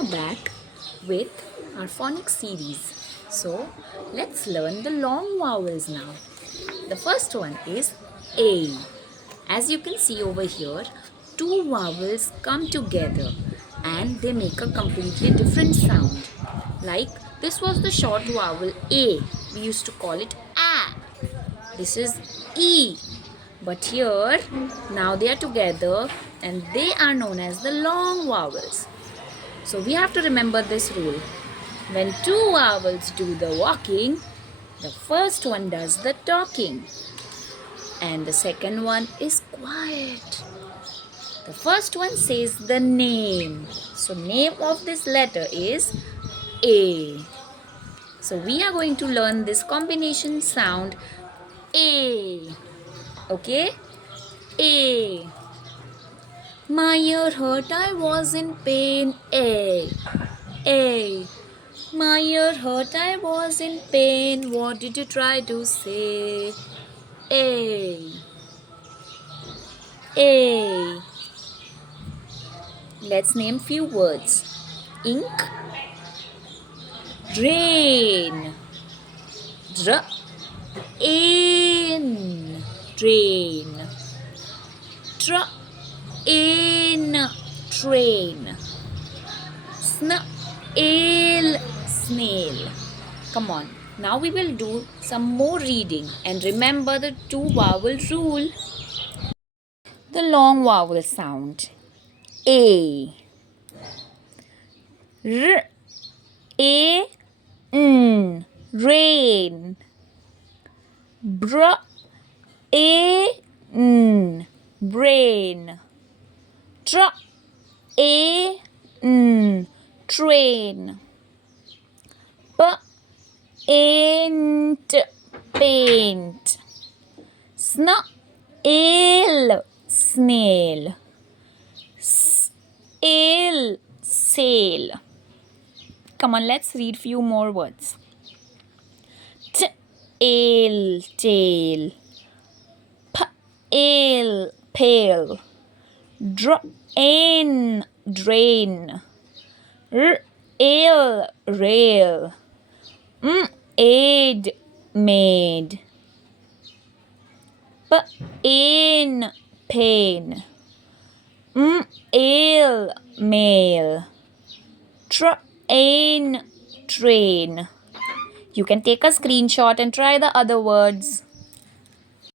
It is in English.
are back with our phonics series. So let's learn the long vowels now. The first one is A. As you can see over here, two vowels come together and they make a completely different sound. Like this was the short vowel A. We used to call it A. This is E. But here, now they are together and they are known as the long vowels. So we have to remember this rule. When two vowels do the walking, the first one does the talking and the second one is quiet. The first one says the name. So name of this letter is A. So we are going to learn this combination sound A. Okay? A. My ear hurt, I was in pain. A. A. My ear hurt, I was in pain. What did you try to say? A. A. Let's name few words. Ink. Drain. In. Drain. In. Train. Snail. Come on. Now we will do some more reading and remember the two vowel rule. The long vowel sound. A. R. A. N. Rain. Br. A. N. Brain. Tr. A. N. Train. P. Ain't. Paint. Snail. Snail. Sail. Come on, let's read few more words. Tail. Pale. Pale. Drain. Rail. Aid. Made. Pain. Pain. Mail. Train. You can take a screenshot and try the other words.